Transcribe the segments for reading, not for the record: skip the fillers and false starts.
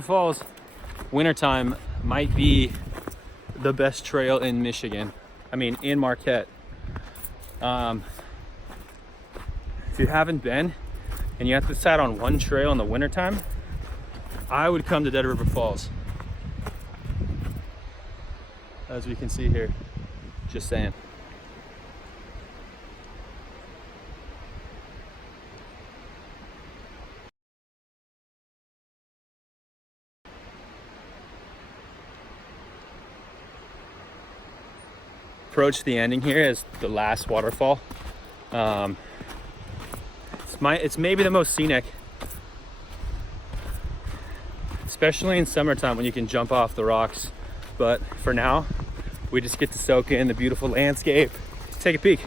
Falls, wintertime might be the best trail in Michigan. I mean, in Marquette. If you haven't been and you have to decide on one trail in the wintertime, I would come to Dead River Falls. As we can see here, just saying. Approach the ending here as the last waterfall. It's maybe the most scenic, especially in summertime when you can jump off the rocks. But for now, we just get to soak in the beautiful landscape. Take a peek.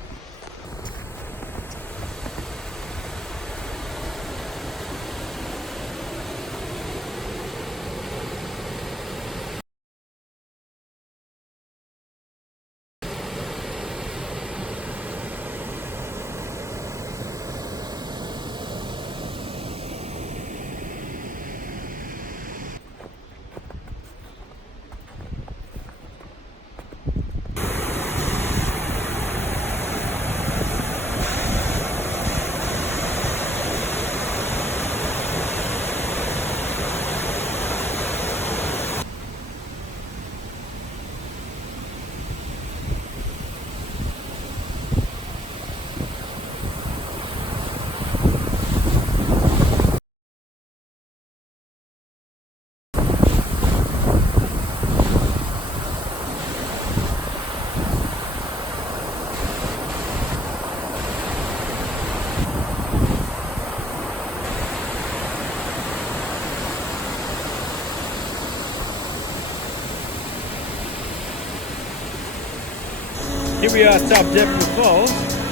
Here we are, top Dead River Falls.